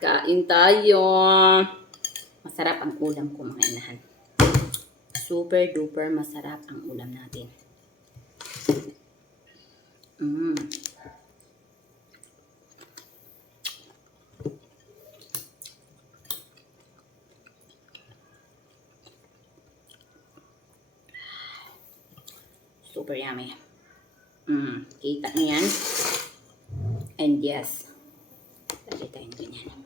Kain tayo. Masarap ang ulam ko, mga inahan. Super duper masarap ang ulam natin. Super yummy. Kita nyo yan? And yes, lagi tayong ganyan.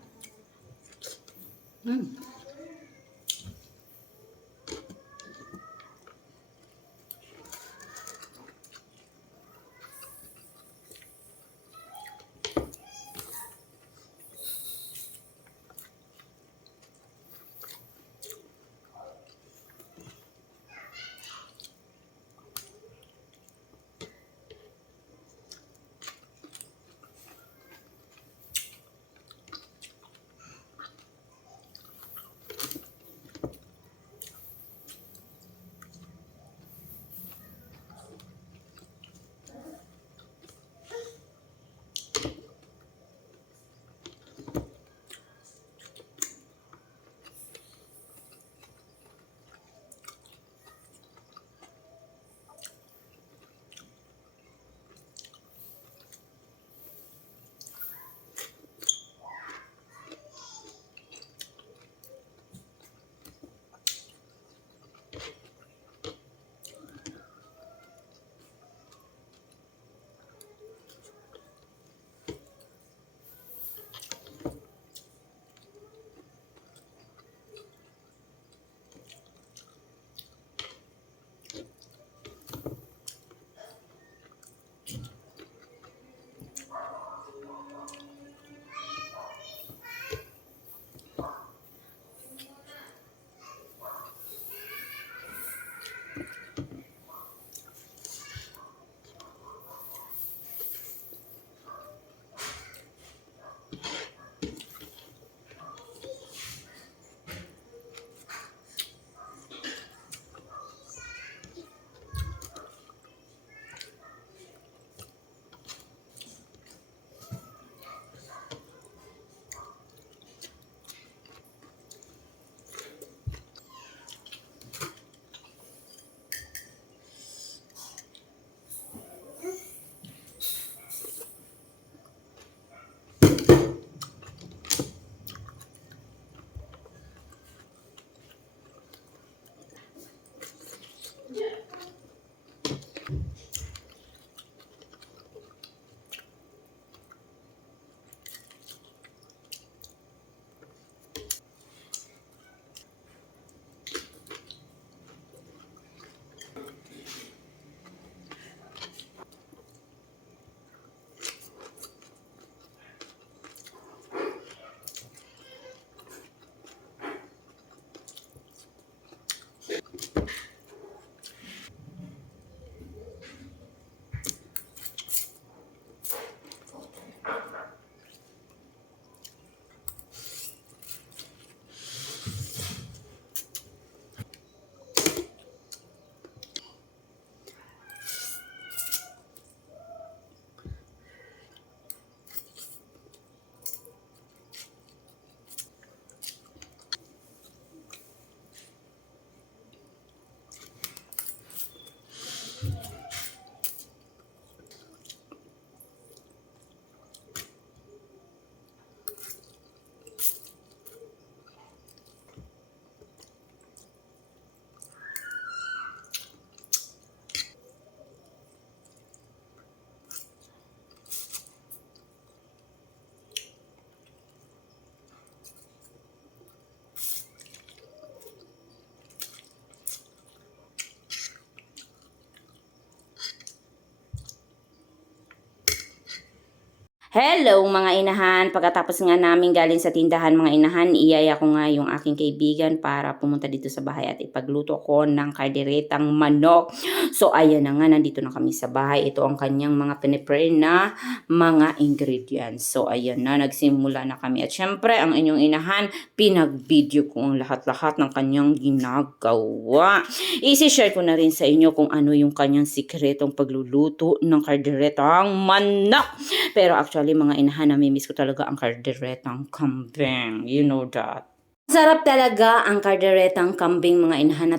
Hello mga inahan, pagkatapos nga namin galing sa tindahan mga inahan, iyaya ko nga yung aking kaibigan para pumunta dito sa bahay at ipagluto ko ng kalderetang manok. So ayan na nga, nandito na kami sa bahay. Ito ang kanyang mga pinipre na mga ingredients. So ayan na, nagsimula na kami. At syempre ang inyong inahan, pinag-video ko ang lahat-lahat ng kanyang ginagawa. Isi-share ko na rin sa inyo kung ano yung kanyang sikretong pagluluto ng kalderetang manok. Pero actually, Actually, mga inahan, namimiss ko talaga ang kalderetang kambing. You know that. Sarap talaga ang kalderetang kambing, mga inahan.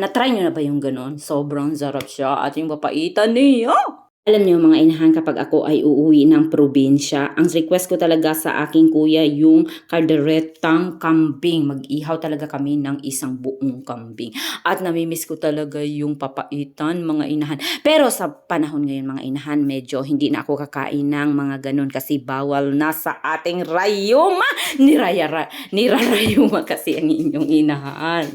Na-try nyo na ba yung ganun? Sobrang sarap siya at yung papaitan niya. Alam niyo mga inahan, kapag ako ay uuwi ng probinsya, ang request ko talaga sa aking kuya yung kalderetang kambing. Mag-ihaw talaga kami ng isang buong kambing. At namimiss ko talaga yung papaitan, mga inahan. Pero sa panahon ngayon, mga inahan, medyo hindi na ako kakain ng mga ganun kasi bawal na sa ating rayuma. Nirarayuma kasi ang inyong inahan.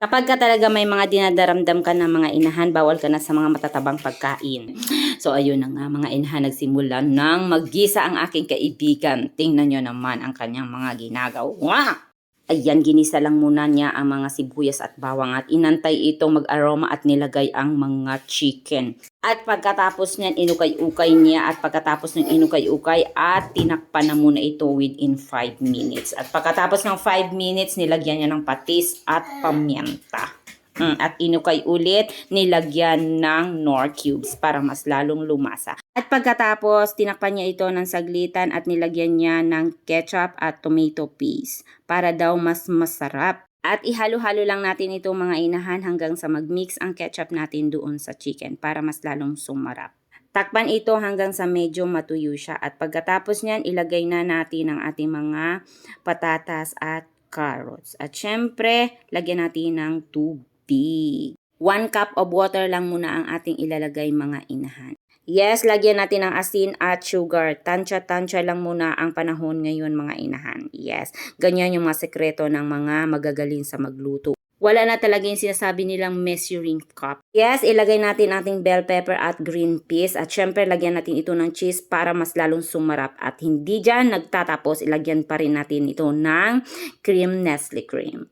Kapag ka talaga may mga dinadaramdam ka ng mga inahan, bawal ka na sa mga matatabang pagkain. So ayun na nga mga inahan, nagsimula nang maggisa ang aking kaibigan. Tingnan nyo naman ang kanyang mga ginagawa. Ayan, ginisa lang muna niya ang mga sibuyas at bawang at inantay itong mag-aroma at nilagay ang mga chicken. At pagkatapos niyan, inukay-ukay niya at pagkatapos ng inukay-ukay at tinakpan na muna ito within 5 minutes. At pagkatapos ng 5 minutes, nilagyan niya ng patis at pamyenta. At inukay ulit, nilagyan ng Knorr cubes para mas lalong lumasa. At pagkatapos, tinakpan niya ito ng saglitan at nilagyan niya ng ketchup at tomato paste para daw mas masarap. At ihalo-halo lang natin ito mga inahan hanggang sa mag-mix ang ketchup natin doon sa chicken para mas lalong sumarap. Takpan ito hanggang sa medyo matuyo siya at pagkatapos niyan, ilagay na natin ang ating mga patatas at carrots. At syempre, lagyan natin ng tubig. 1 cup of water lang muna ang ating ilalagay mga inahan. Yes, lagyan natin ng asin at sugar. Tansya-tansya lang muna ang panahon ngayon mga inahan. Yes, ganyan yung mga sekreto ng mga magagaling sa magluto. Wala na talaga yung sinasabi nilang measuring cup. Yes, ilagay natin ating bell pepper at green peas. At syempre, lagyan natin ito ng cheese para mas lalong sumarap. At hindi dyan nagtatapos, ilagyan pa rin natin ito ng cream, Nestle cream.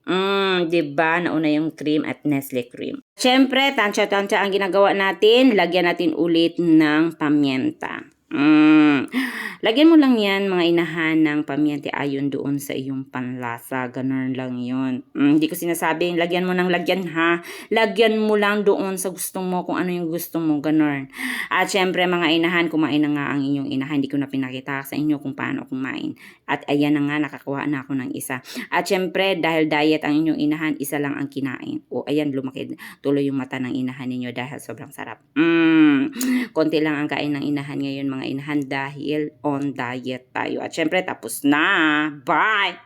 Diba? Nauna yung cream at Nestle cream. Syempre, tansya-tansya ang ginagawa natin. Lagyan natin ulit ng pamyenta. Lagyan mo lang yan mga inahan ng pamyente ayon doon sa iyong panlasa. Ganun lang yun. Hindi ko sinasabing lagyan mo ng lagyan ha. Lagyan mo lang doon sa gusto mo kung ano yung gusto mo. Ganun. At syempre mga inahan, kumain na nga ang inyong inahan. Hindi ko na pinakita sa inyo kung paano kumain. At ayan na nga, nakakuha na ako ng isa. At syempre dahil diet ang inyong inahan, isa lang ang kinain. O ayan, lumaki tuloy yung mata ng inahan ninyo dahil sobrang sarap. Konti lang ang kain ng inahan ngayon mga inahan dahil on diet tayo. At syempre, tapos na. Bye!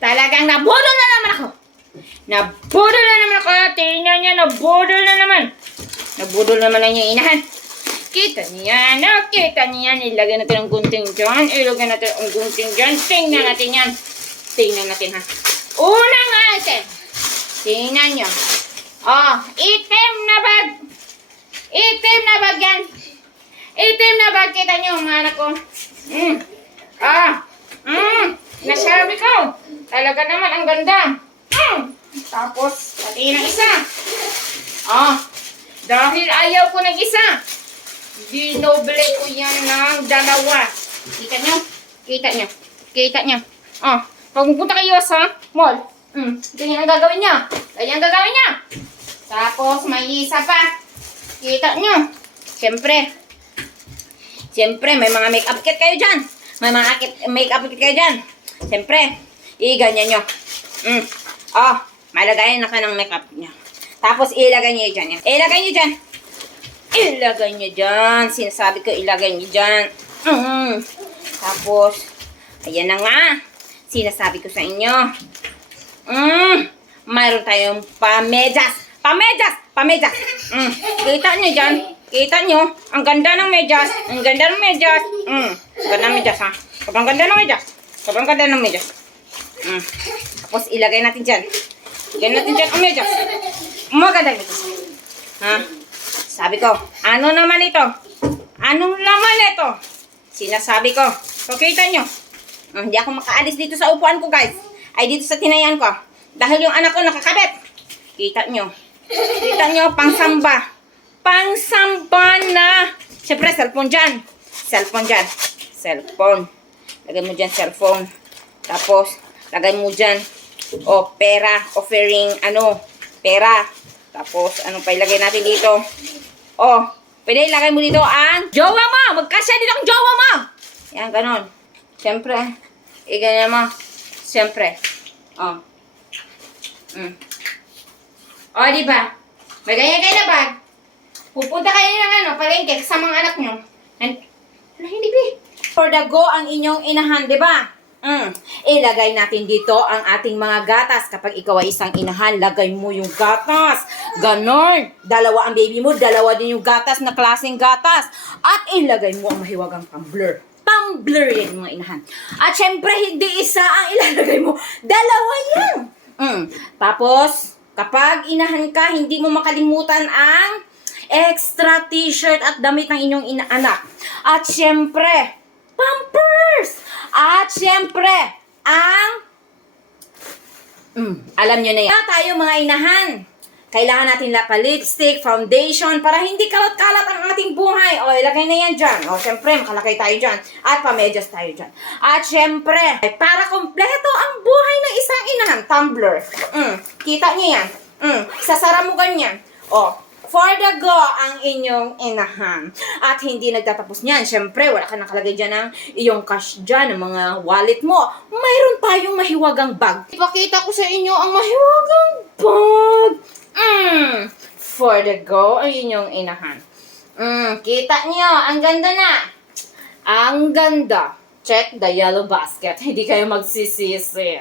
Talagang nabudol na naman ako. Nabudol na naman ako. Tingnan niya, nabudol na naman. Nabudol naman ang yung inahan. Kita niya, nakita niya. Ilagay natin ang gunting dyan. Ilagay natin ang gunting dyan. Tingnan natin yan. Tingnan natin ha. Unang item. Tingnan niyo. Oh, itim na bag. Itim na bag yan. Itim na bag, kita nyo mga anak ko. Nasabi ko. Talaga naman ang ganda. Tapos, pati ng isa. Dahil ayaw ko ng isa, dinoble ko yan ng dalawa. Kita nyo? Kita nyo? Kita nyo? Pag pupunta kayo sa mall, ganyan ang gagawin nyo. Ganyan ang gagawin nyo. Tapos, may isa pa. Kita nyo? Siyempre, may mga make-up kit kayo dyan. May mga make-up kit kayo dyan. Siyempre, i-ganyan nyo. Malagayin na ka ng make-up nyo. Tapos, ilagay nyo dyan. Ilagay nyo dyan. Ilagay nyo dyan. Sinasabi ko, ilagay nyo dyan. Tapos, ayan na nga. Sinasabi ko sa inyo. Mayroon tayong pamedyas. Pamedyas. Kita nyo dyan. Kita nyo, ang ganda ng medyas. Ang ganda ng medyas. Ganda ng medyas ha. Sobrang ganda ng medyas. Sobrang ganda ng medyas. Tapos ilagay natin dyan. Ilagay natin dyan ang medyas. Maganda yung medyas. Ha? Sabi ko, ano naman ito? Anong laman ito? Sinasabi ko. So kita nyo. Hindi ako makaalis dito sa upuan ko guys. Ay dito sa tinayan ko. Dahil yung anak ko nakakabit. Kita nyo. Kita nyo, pangsamba. Pangsamba na. Siyempre, cellphone dyan. Cellphone dyan. Cellphone. Lagay mo dyan cellphone. Tapos, lagay mo dyan. Pera. Offering, pera. Tapos, ano pa ilagay natin dito? Pwede ilagay mo dito ang jowa mo. Magkasya dito ang jowa mo. Yan, ganon. Siyempre, ganyan mo. Siyempre. O. O, diba? May ganyan kayo na bag. Pupunta kayo ng palengke sa mga anak nyo. Hindi ba? For the go ang inyong inahan, diba? Ilagay natin dito ang ating mga gatas. Kapag ikaw ay isang inahan, lagay mo yung gatas. Ganon. Dalawa ang baby mo, dalawa din yung gatas na klaseng gatas. At ilagay mo ang mahiwagang tumbler. Tumbler yan mga inahan. At syempre, hindi isa ang ilalagay mo. Dalawa yan. Tapos, kapag inahan ka, hindi mo makalimutan ang extra t-shirt at damit ng inyong inaanak. At syempre, Pampers! At syempre, alam nyo na yan. Tayo mga inahan, kailangan natin lipstick, foundation, para hindi kalat-kalat ang ating buhay. O, ilagay na yan dyan. O, syempre, makalakay tayo dyan. At pamedyas tayo dyan. At syempre, para kompleto ang buhay ng isang inahan, tumbler. Kita nyo yan. Sasara mo ganyan. O, for the go ang inyong inahan. At hindi nagtatapos niyan. Siyempre, wala ka nakalagay dyan ng iyong cash dyan, ng mga wallet mo. Mayroon tayong mahiwagang bag. Ipakita ko sa inyo ang mahiwagang bag. For the go ang inyong inahan. Kita niyo, ang ganda na. Ang ganda. Check the yellow basket. Hindi kayo magsisisi.